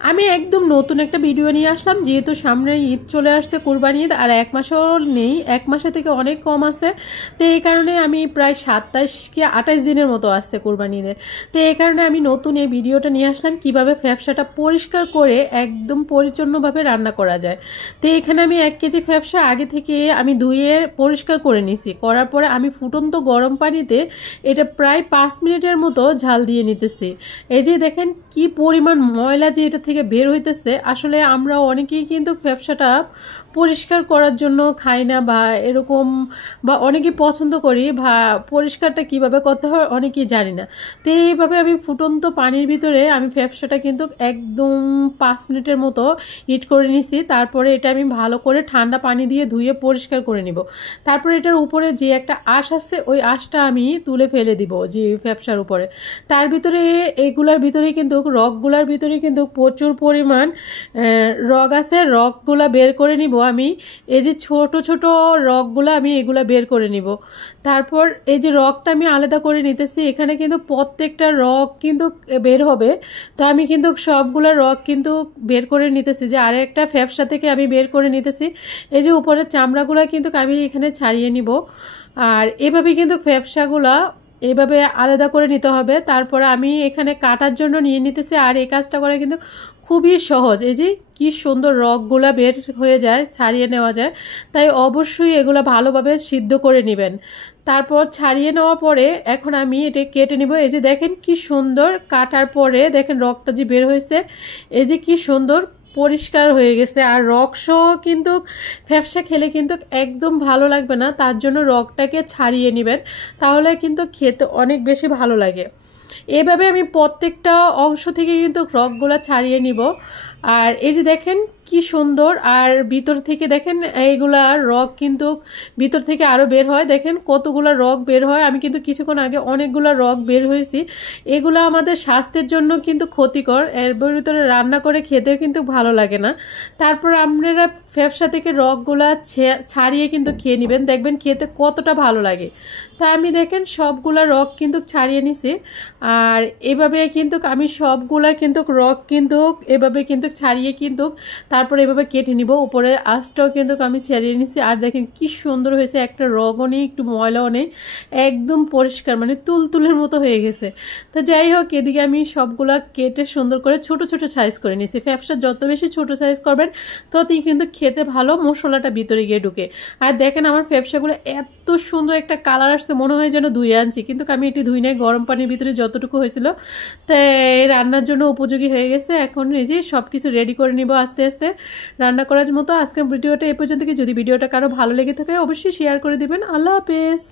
আমি একদম নতুন একটা ভিডিও নিয়ে আসলাম, যেহেতু সামনে ঈদ চলে আসছে, কুরবানি ঈদ, আর এক মাসও নেই, এক মাসের থেকে অনেক কম আছে। তো এই কারণে আমি প্রায় 27 কি 28 দিনের মতো আসছে কুরবানি ঈদের। তো এই কারণে আমি নতুন এই ভিডিওটা নিয়ে আসলাম কিভাবে ফ্যাপসাটা পরিষ্কার করে একদম পরিচ্ছন্নভাবে রান্না করা যায়। তো এখানে আমি 1 কেজি ফ্যাপসা আগে থেকে আমি ধুয়ে পরিষ্কার করে নিছি, করার পরে আমি ফুটন্ত গরম পানিতে এটা প্রায় 5 মিনিটের মতো ঝাল দিয়ে নিতেছি। এই যে দেখেন কি পরিমাণ ময়লা যে এটা থেকে বের হইতেছে। আসলে আমরা অনেকেই কিন্তু ফ্যাপসাটা পরিষ্কার করার জন্য খাই না, বা এরকম, বা অনেকেই পছন্দ করি, বা পরিষ্কারটা কিভাবে করতে হয় অনেকেই জানি না। তো এইভাবে আমি ফুটন্ত পানির ভিতরে আমি ফ্যাপসাটা কিন্তু একদম 5 মিনিটের মতো হিট করে নিছি। তারপরে এটা আমি ভালো করে ঠান্ডা পানি দিয়ে ধুয়ে পরিষ্কার করে নিব। তারপরে এটার উপরে যে একটা আঁশ আছে ওই আঁশটা আমি তুলে ফেলে দিব যে ফ্যাপসার উপরে। তার ভিতরে এগুলার ভিতরে কিন্তু রগগুলার ভিতরে কিন্তু প্রচুর পরিমাণ রগ আছে। রগগুলা বের করে নিব আমি। এই যে ছোট ছোট রগগুলা আমি এগুলা বের করে নিব। তারপর এই যে রগটা আমি আলাদা করে নিতেছি, এখানে কিন্তু প্রত্যেকটা রগ কিন্তু বের হবে। তো আমি কিন্তু সবগুলা রগ কিন্তু বের করে নিতেছি, যে আরেকটা ফ্যাপসা থেকে আমি বের করে নিতেছি। এই যে উপরের চামড়াগুলা কিন্তু আমি এখানে ছাড়িয়ে নিব। আর এভাবে কিন্তু ফ্যাপসাগুলা এইভাবে আলাদা করে নিতে হবে। তারপরে আমি এখানে কাটার জন্য নিয়ে নিতেছি। আর এই কাজটা করা কিন্তু খুবই সহজ। এই যে কি সুন্দর রগগুলা বের হয়ে যায়, ছাড়িয়ে নেওয়া যায়। তাই অবশ্যই এগুলো ভালোভাবে সিদ্ধ করে নেবেন। তারপর ছাড়িয়ে নেওয়ার পরে এখন আমি এটা কেটে নিব। এই যে দেখেন কি সুন্দর, কাটার পরে দেখেন রগটা যে বের হয়েছে, এই যে কি সুন্দর পরিষ্কার হয়ে গেছে। আর রগ সহ কিন্তু ফ্যাপসা খেলে কিন্তু একদম ভালো লাগবে না, তার জন্য রগটাকে ছাড়িয়ে নেবেন, তাহলে কিন্তু খেতে অনেক বেশি ভালো লাগে। এভাবে আমি প্রত্যেকটা অংশ থেকে কিন্তু রগগুলা ছাড়িয়ে নিব। আর এই যে দেখেন কি সুন্দর, আর ভিতর থেকে দেখেন এইগুলা রগ কিন্তু ভিতর থেকে আরও বের হয়। দেখেন কতগুলো রগ বের হয়। আমি কিন্তু কিছুক্ষণ আগে অনেকগুলো রগ বের হয়েছি। এগুলো আমাদের স্বাস্থ্যের জন্য কিন্তু ক্ষতিকর, এর ভিতরে রান্না করে খেতেও কিন্তু ভালো লাগে না। তারপর আপনারা ফ্যাপসা থেকে রগগুলা ছাড়িয়ে কিন্তু খেয়ে নেবেন, দেখবেন খেতে কতটা ভালো লাগে। তা আমি দেখেন সবগুলা রগ কিন্তু ছাড়িয়ে নিছি। আর এভাবে কিন্তু আমি সবগুলা কিন্তু রগ কিন্তু এভাবে কিন্তু ছাড়িয়ে কিন্তু তারপরে এভাবে কেটে নিব। উপরে আঁশটাও কিন্তু আমি ছাড়িয়ে নিছি। আর দেখেন কি সুন্দর হয়েছে, একটা রগও নেই, একটু ময়লাও নেই, একদম পরিষ্কার, মানে তুলতুলের মতো হয়ে গেছে। তো যাই হোক, এদিকে আমি সবগুলা কেটে সুন্দর করে ছোট ছোট সাইজ করে নিছি। ফ্যাপসা যত বেশি ছোট সাইজ করবেন ততই কিন্তু খেতে ভালো, মশলাটা ভিতরে গিয়ে ঢুকে। আর দেখেন আমার ফ্যাপসাগুলো এত সুন্দর একটা কালার আসছে, মনে হয় যেন ধুয়ে আনছি, কিন্তু আমি এটি ধুই নাই, গরম পানির ভিতরে যতটুকু হয়েছিল তাই রান্নার জন্য উপযোগী হয়ে গেছে। এখন এই যে সব কিছু রেডি করে নিব আস্তে আস্তে রান্না করার মতো। আজকের ভিডিওটা এই পর্যন্ত। যদি ভিডিওটা কারো ভালো লেগে থাকে অবশ্যই শেয়ার করে দিবেন। আল্লাহ হাফেজ।